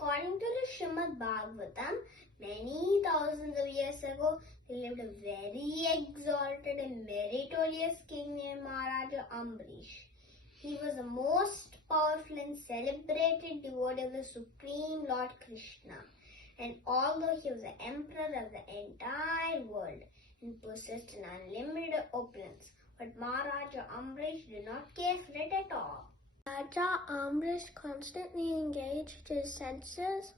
According to the Srimad Bhagavatam, many thousands of years ago, there lived a very exalted and meritorious king named Maharaj Ambarish. He was the most powerful and celebrated devotee of the Supreme Lord Krishna. And although he was the emperor of the entire world and possessed an unlimited opulence, but Maharaja Ambarish did not care for it at all. Raja Ambarish constantly engaged his senses,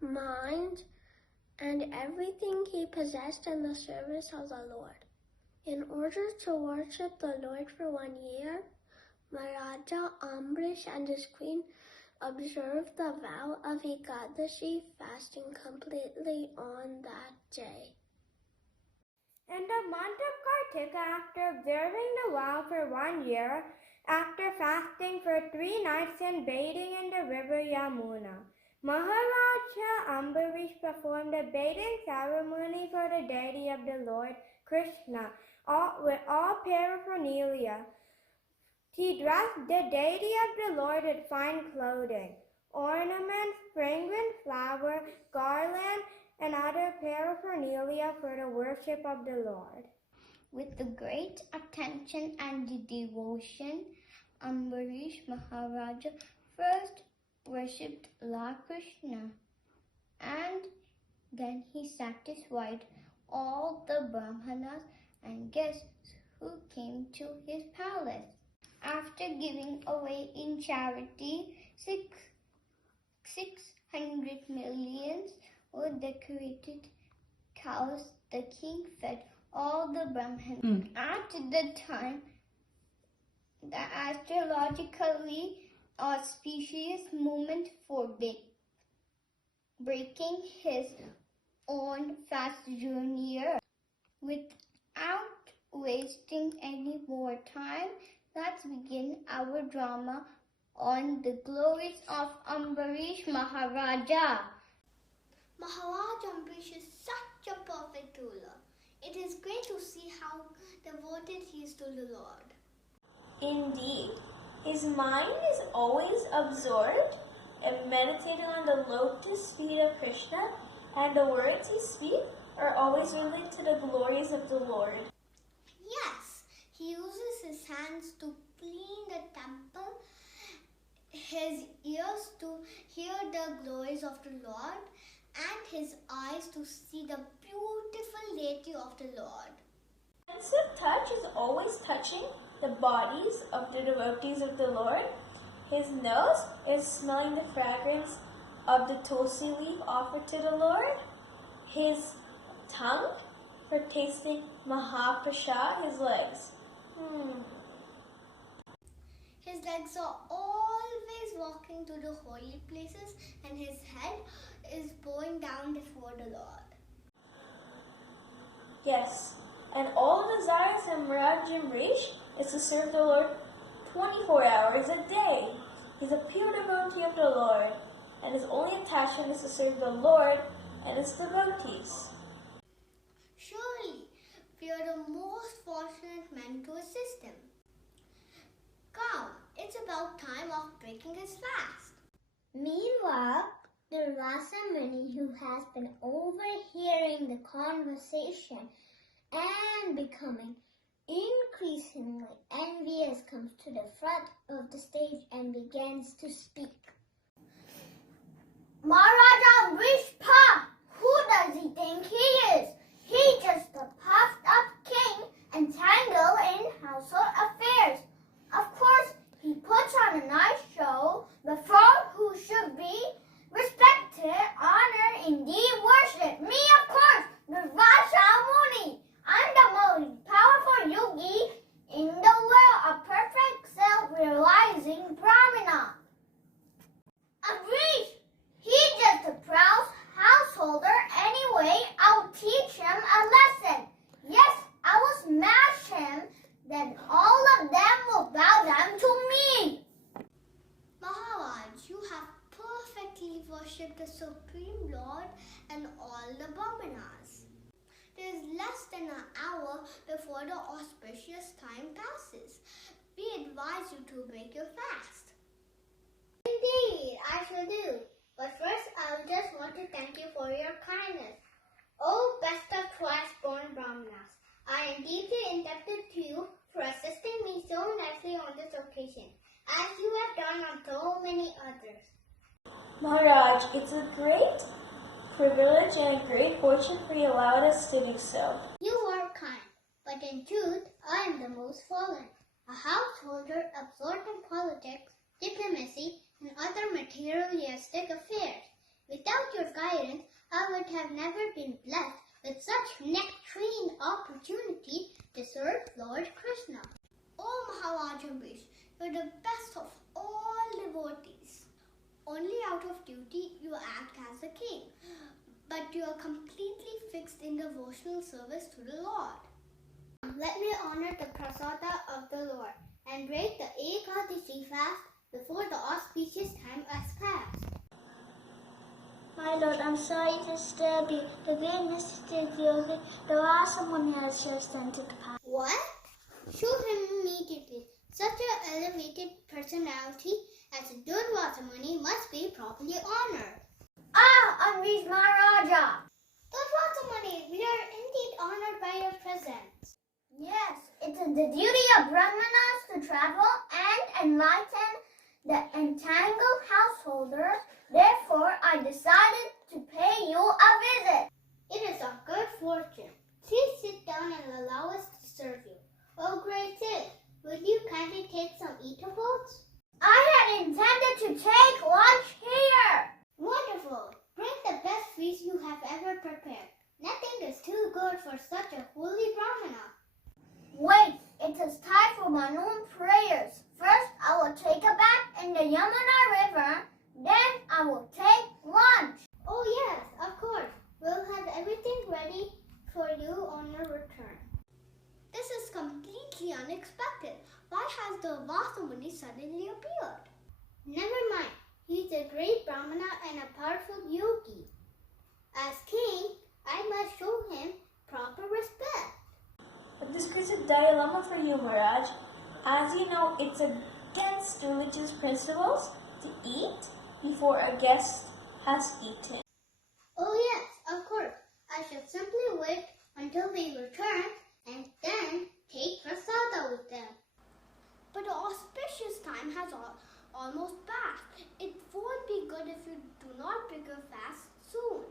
mind, and everything he possessed in the service of the Lord. In order to worship the Lord for 1 year, Maharaja Ambarish and his queen observed the vow of Ekadashi, fasting completely on that day. In the month of Kartika, after observing the vow for 1 year, after fasting for 3 nights and bathing in the river Yamuna, Maharaja Ambarish performed a bathing ceremony for the deity of the Lord Krishna with all paraphernalia. He dressed the deity of the Lord in fine clothing, ornaments, fragrant flower, garland, and other paraphernalia for the worship of the Lord. With the great attention and devotion, Ambarish Maharaja first worshipped Lord Krishna, and then he satisfied all the Brahmanas and guests who came to his palace. After giving away in charity 600 millions or decorated cows, the king fed all the Brahmanas. At the time, the astrologically auspicious moment for breaking his own fast journey. Without wasting any more time, let's begin our drama on the glories of Ambarish Maharaja. Maharaj Ambarish is such a perfect ruler. It is great to see how devoted he is to the Lord. Indeed, his mind is always absorbed and meditating on the lotus feet of Krishna, and the words he speaks are always related to the glories of the Lord. Yes, he uses his hands to clean the temple, his ears to hear the glories of the Lord, and his eyes to see the beautiful deity of the Lord. His sense of touch is always touching the bodies of the devotees of the Lord. His nose is smelling the fragrance of the tulsi leaf offered to the Lord. His tongue for tasting Mahaprasad, his legs. His legs are always walking to the holy places, and his head is bowing down before the Lord. Yes, and all the desires of Maharaj Ambarish is to serve the Lord 24 hours a day. He's a pure devotee of the Lord, and his only attachment is to serve the Lord and his devotees. Surely, we are the most fortunate men to assist him. Come, it's about time of breaking his fast. Meanwhile, the Rasa Muni, who has been overhearing the conversation and becoming increasingly envious, comes to the front of the stage and begins to speak. Maharaja Ambarish, who does he think he is? He's just a puffed up king entangled in household affairs. Of course, he puts on a nice show before who should be respected, honored, indeed worshipped. Me, of course, the Rasa Muni. I'm the most powerful yogi in the world, a perfect self-realizing Brahmana. Ambarish, he's just a proud householder anyway. I'll teach him a lesson. Yes, I will smash him, then all of them will bow down to me. Maharaj, you have perfectly worshipped the Supreme Lord and all the Brahmanas. There is less than an hour before the auspicious time passes. We advise you to break your fast. Indeed, I shall do. But first want to thank you for your kindness. Oh, best of twice-born Brahmanas, I am deeply indebted to you for assisting me so nicely on this occasion, as you have done on so many others. Maharaj, it's a great privilege and a great fortune for you allowed us to do so. You are kind, but in truth, I am the most fallen, a householder absorbed in politics, diplomacy, and other materialistic affairs. Without your guidance, I would have never been blessed with such nectarine opportunity to serve Lord Krishna. Oh Maharaj Ambarish, you're the best of all devotees. Only out of duty you act as a king, but you are completely fixed in devotional service to the Lord. Let me honor the prasada of the Lord and break the Ekadashi fast before the auspicious time has passed. My lord, I'm sorry to disturb you. The great mystery Yogi, the last someone has just entered the palace. What? Shoot him immediately. Such an elevated personality as Durvasamuni must be properly honored. Ah, Ambarish Maharaja! Durvasamuni, we are indeed honored by your presence. Yes, it is the duty of Brahmanas to travel and enlighten the entangled householders. Therefore, I decided to pay you a visit. It is our good fortune. Please sit down and allow us to serve you. Oh, great Sid, will you kindly take some eatables? I had intended to take lunch here. Wonderful. Bring the best feast you have ever prepared. Nothing is too good for such a holy Brahmana. Wait, it is time for my noon prayers. First, I will take a bath in the Yamuna River. Then I will take lunch. Oh yes, of course. We'll have everything ready for you on your return. This is completely unexpected. Why has the Vasamuni suddenly appeared? Never mind. He's a great Brahmana and a powerful yogi. As king, I must show him proper respect. But this creates a dilemma for you, Maharaj. As you know, it's against religious principles to eat before a guest has eaten. Oh yes, of course. I shall simply wait until they return and then take prasada with them. But the auspicious time has almost passed. It won't be good if you do not break your fast soon.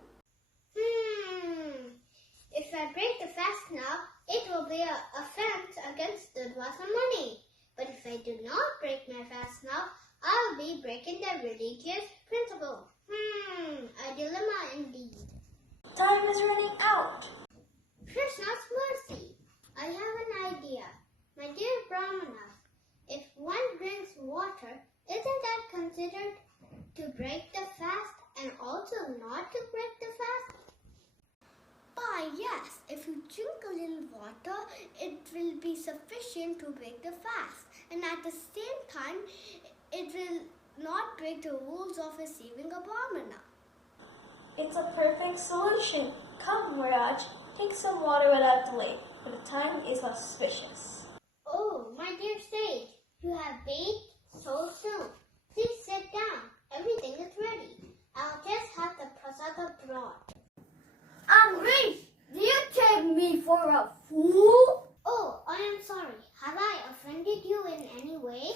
If I break the fast now, it will be an offense against the Dvasamuni. But if I do not break my fast now, I will be breaking the religious principle. A dilemma indeed. Time is running out. Krishna's mercy. I have an idea. My dear Brahmanas, if one drinks water, isn't that considered to break the fast and also not to break the fast? Why, yes, if you drink a little water, it will be sufficient to break the fast. And at the same time, it will not break the rules of receiving a brahmana. It's a perfect solution. Come, Maharaj, take some water without delay, for the time is auspicious. Oh, my dear sage, you have bathed so soon. Please sit down. Everything is ready. I'll just have the prasada brought. Ambarish, do you take me for a fool? Oh, I am sorry. Have I offended you in any way?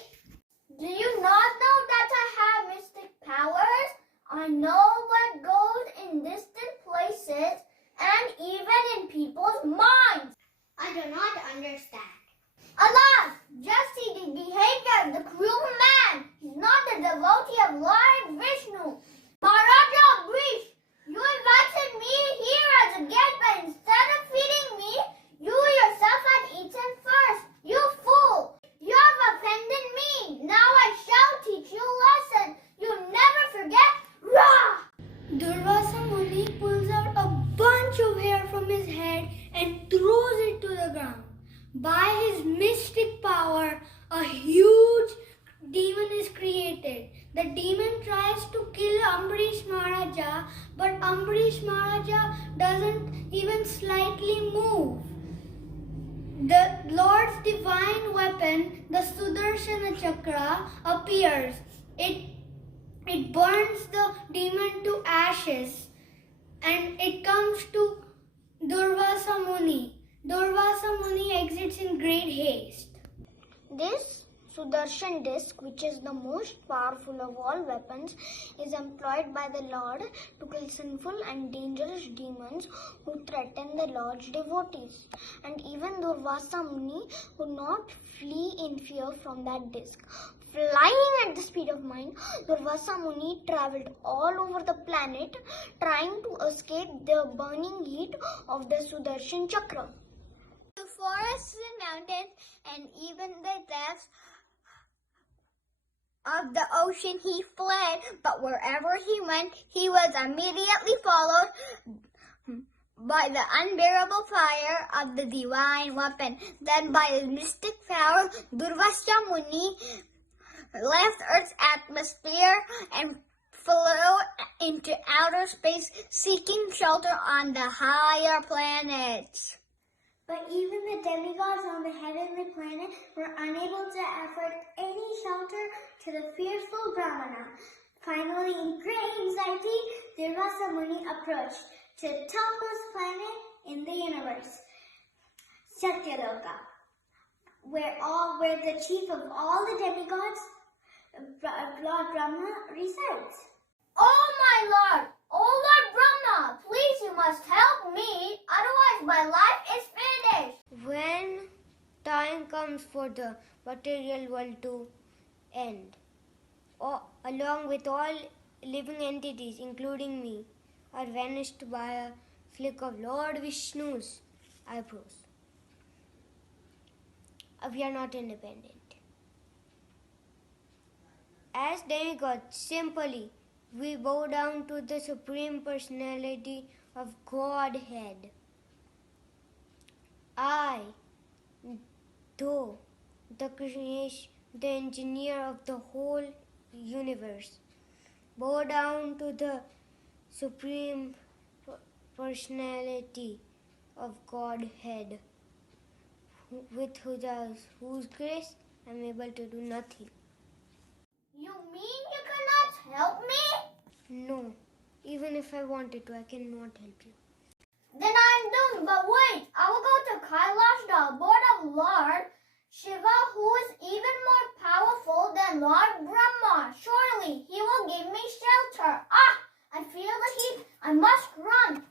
Do you not know that I have mystic powers? I know what goes in distant places and even in people's minds. I do not understand. Alas, just see the behavior of the cruel man. He's not a devotee of Lord Vishnu. Maharaja Ambarish, you invited me here as a guest, but instead of feeding me, you yourself had eaten first. You fool! You have offended me. Now I shall teach you a lesson. You never forget. Rah! Durvasa Muni pulls out a bunch of hair from his head and throws it to the ground. By his mystic power, a huge demon is created. The demon tries to kill Ambarish Maharaja, but Ambarish Maharaja doesn't even slightly move. The Lord's divine weapon, the Sudarshana Chakra, appears. It burns the demon to ashes and it comes to Durvasa Muni. Durvasa Muni exits in great haste. This Sudarshan disc, which is the most powerful of all weapons, is employed by the Lord to kill sinful and dangerous demons who threaten the Lord's devotees. And even Durvasa Muni would not flee in fear from that disc. Flying at the speed of mind, Durvasa Muni traveled all over the planet trying to escape the burning heat of the Sudarshan Chakra. The forests and mountains and even the depths of the ocean he fled, but wherever he went, he was immediately followed by the unbearable fire of the divine weapon. Then by his mystic power, Durvasa Muni left Earth's atmosphere and flew into outer space, seeking shelter on the higher planets. But even the demigods on the heavenly planet were unable to afford any shelter to the fearful Brahmana. Finally, in great anxiety, Durvasa Muni approached to the topmost planet in the universe, Satyaloka, where the chief of all the demigods, Lord Brahma, resides. Oh my Lord! Oh Lord Brahma! Please, you must help me, otherwise my life is finished! When time comes for the material world to end, along with all living entities, including me, are vanished by a flick of Lord Vishnu's eyebrows. We are not independent. As demigods, simply, we bow down to the Supreme Personality of Godhead. I, though the engineer of the whole universe, bow down to the Supreme Personality of Godhead, with whose grace I am able to do nothing. You mean you cannot help me? No, even if I wanted to, I cannot help you. Then I'm doomed, but wait, I will go to Kailash, the abode of Lord Shiva, who is even more powerful than Lord Brahma. Surely he will give me shelter. I feel the heat. I must run.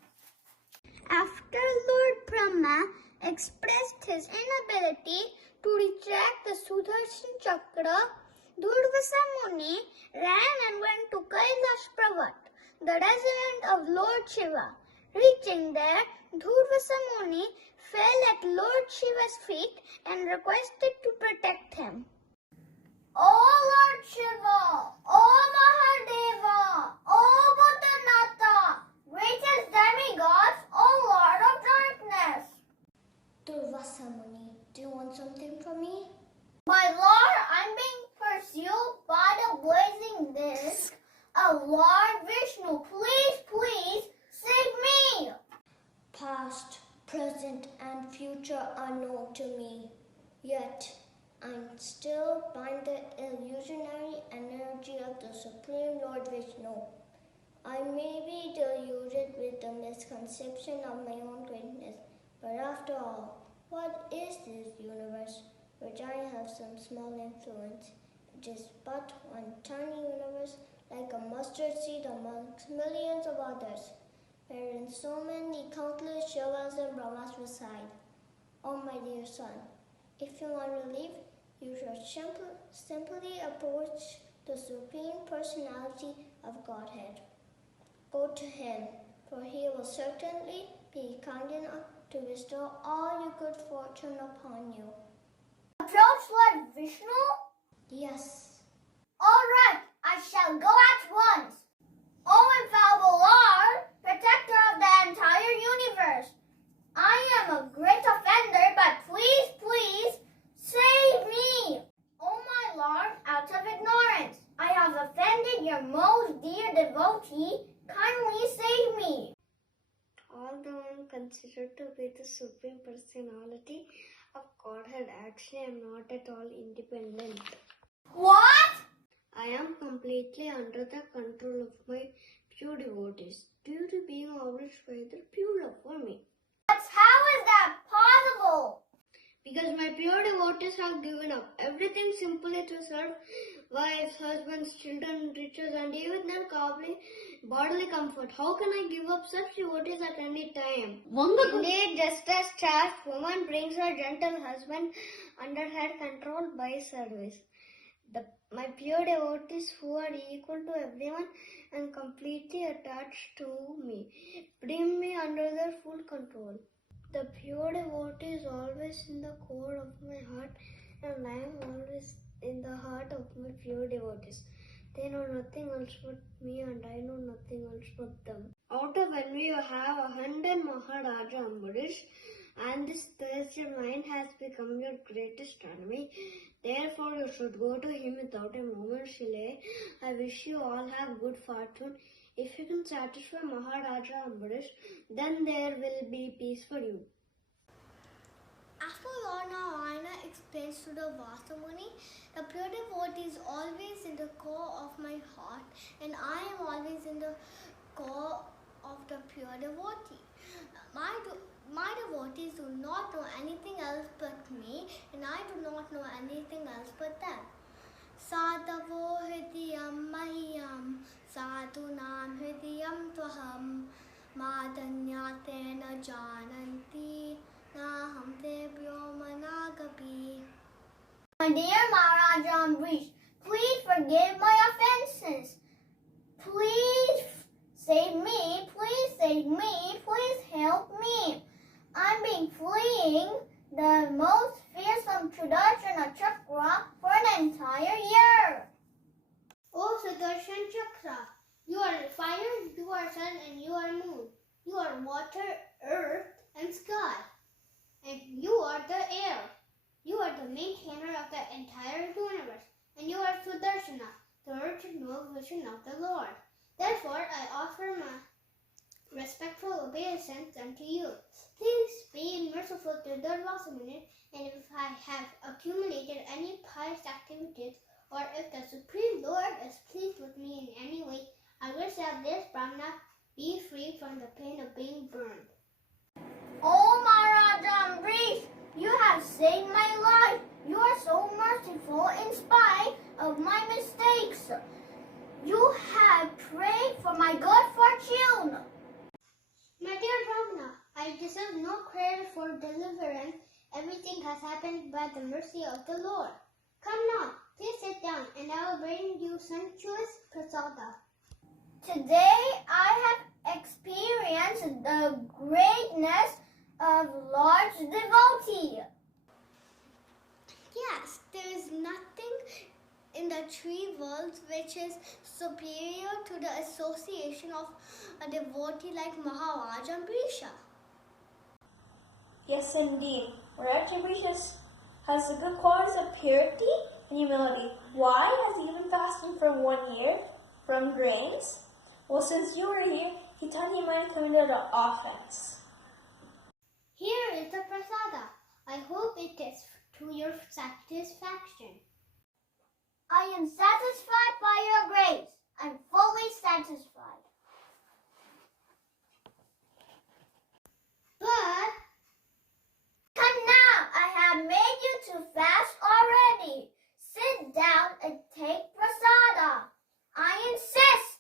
After Lord Brahma expressed his inability to retract the Sudarshan Chakra, Durvasa Muni ran and went to Kailash Parvat, the residence of Lord Shiva. Reaching there, Durvasa Muni fell at Lord Shiva's feet and requested to protect him. Oh Lord Shiva, oh Mahadeva, oh Bhutanatha, greatest demigods, oh Lord of darkness. Durvasa Muni, do you want something from me? My Lord, I'm being pursued by the blazing disc of Lord Vishnu. Please, save me. Past, present, and future are known to me. Yet, I still bind the illusionary energy of the Supreme Lord Vishnu. I may be deluded with the misconception of my own greatness, but after all, what is this universe, which I have some small influence? It is but one tiny universe, like a mustard seed amongst millions of others, wherein so many countless Shivas and Brahmas reside. Oh my dear son, if you want relief, you should simply approach the Supreme Personality of Godhead. Go to him, for he will certainly be kind enough to bestow all your good fortune upon you. Approach Lord Vishnu? Yes. All right, I shall go at once. Oh infallible Lord, protector of the entire universe, I am a great offender, but please, save me. Oh my Lord, out of ignorance, I have offended your most dear devotee. Kindly save me. Although I am considered to be the Supreme Personality of Godhead, actually I am not at all independent. What? I am completely under the control of my pure devotees due to being always by their pure love for me. But how is that possible? Because my pure devotees have given up everything simply to serve wives, husbands, children, riches, and even their bodily comfort. How can I give up such devotees at any time? Indeed, just as chaste woman brings her gentle husband under her control by service. My pure devotees who are equal to everyone and completely attached to me bring me under their full control. The pure devotee is always in the core of my heart, and I am always in the heart of my pure devotees. They know nothing else but me, and I know nothing else but them. Out of envy you have 100 Maharaja Ambarish, and this thirsty mind has become your greatest enemy. Therefore you should go to him without a moment's delay. I wish you all have good fortune. If you can satisfy Maharaja Ambarish, then there will be peace for you. After Lord Narayana explains to the Vasa Muni, the pure devotee is always in the core of my heart, and I am always in the core of the pure devotee. My devotees do not know anything else but me, and I do not know anything else but them. Sadhavo hridiyam mahiyam, sadhunam hridiyam tvaham, madanyatena jananti, naham tebhyo managapi. My dear Maharaja Ambarish, please forgive my offenses. Please save me, please help me. I've been fleeing the most fearsome Sudarshana Chakra for an entire year. O Sudarshan Chakra, you are fire, you are sun, and you are moon. You are water, earth, and sky. And you are the air. You are the maintainer of the entire universe. And you are Sudarshana, third noble vision of the Lord. Therefore, I offer my respectful obeisance unto you. Please be merciful to the Vasa Muni, and if I have accumulated any pious activities, or if the Supreme Lord is pleased with me in any way, I wish that this Brahmana be free from the pain of being burned. Oh Maharaja Ambarish, you have saved my life. You are so merciful in spite of my mistakes. You have prayed for my good fortune. My dear Brahmana, I deserve no credit for deliverance. Everything has happened by the mercy of the Lord. Come now, please sit down, and I will bring you sumptuous prasada. Today I have experienced the greatness of Lord's devotee. Yes, there is nothing in the three worlds which is superior to the association of a devotee like Maharaj Ambarish. Yes, indeed. Maharaj Ambarish has the good qualities of purity and humility. Why has he been fasting for 1 year from grains? Well, since you were here, he thought he might come into the offense. Here is the prasada. I hope it is to your satisfaction. I am satisfied by your grace. I'm fully satisfied. But Come now, I have made you to fast already. Sit down and take prasada. I insist.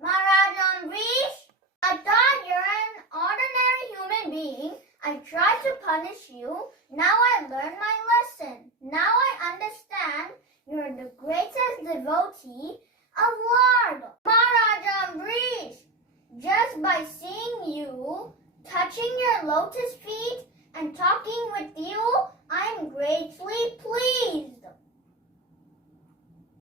Maharaj Ambarish, I thought you're an ordinary human being. I tried to punish you. Now I learned my lesson. Now I understand you're the greatest devotee of Lord. Maharaj Ambarish, just by seeing you, touching your lotus feet, and talking with you, I'm greatly pleased.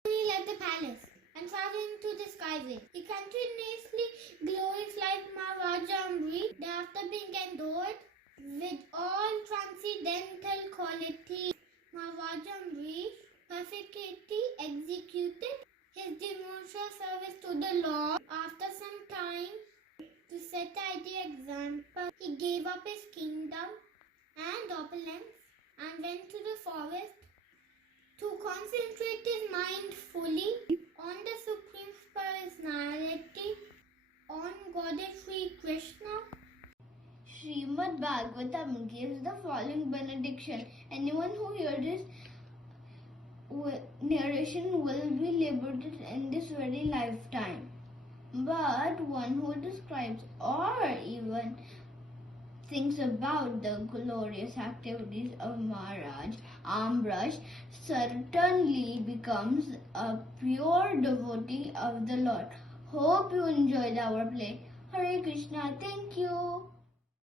he left the palace and traveled into the skyway. He continuously glorified Maharaja Ambarish after being endured with all transcendental qualities. Maharaja Ambarish perfectly executed his devotional service to the Lord. After some time, to set the example, he gave up his kingdom and opulence and went to the forest to concentrate his mind fully on the Supreme Personality Srimad Bhagavatam gives the following benediction. Anyone who hears this narration will be liberated in this very lifetime. But one who describes or even thinks about the glorious activities of Maharaj Ambarish certainly becomes a pure devotee of the Lord. Hope you enjoyed our play. Hare Krishna. Thank you.